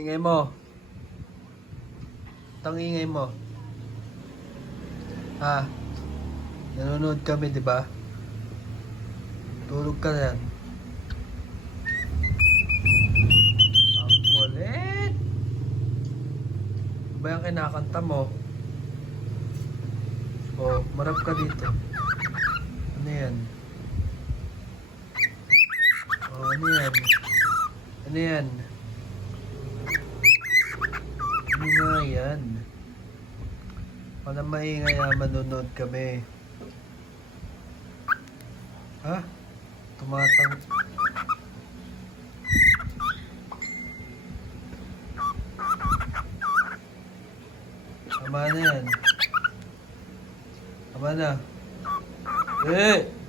Ingay mo. Tang ingay mo. Ha? Nanonood kami, di ba? Tulog ka na yan. Ang kulit! Ano ba yung kinakanta mo? Oh, marap ka dito. Ano yan? Oh, ano yan? Ano yan? Ano nga yan? Wala maingay ah, manonood kami. Ha? Tumatang... Tama na yan. Tama na. Eh!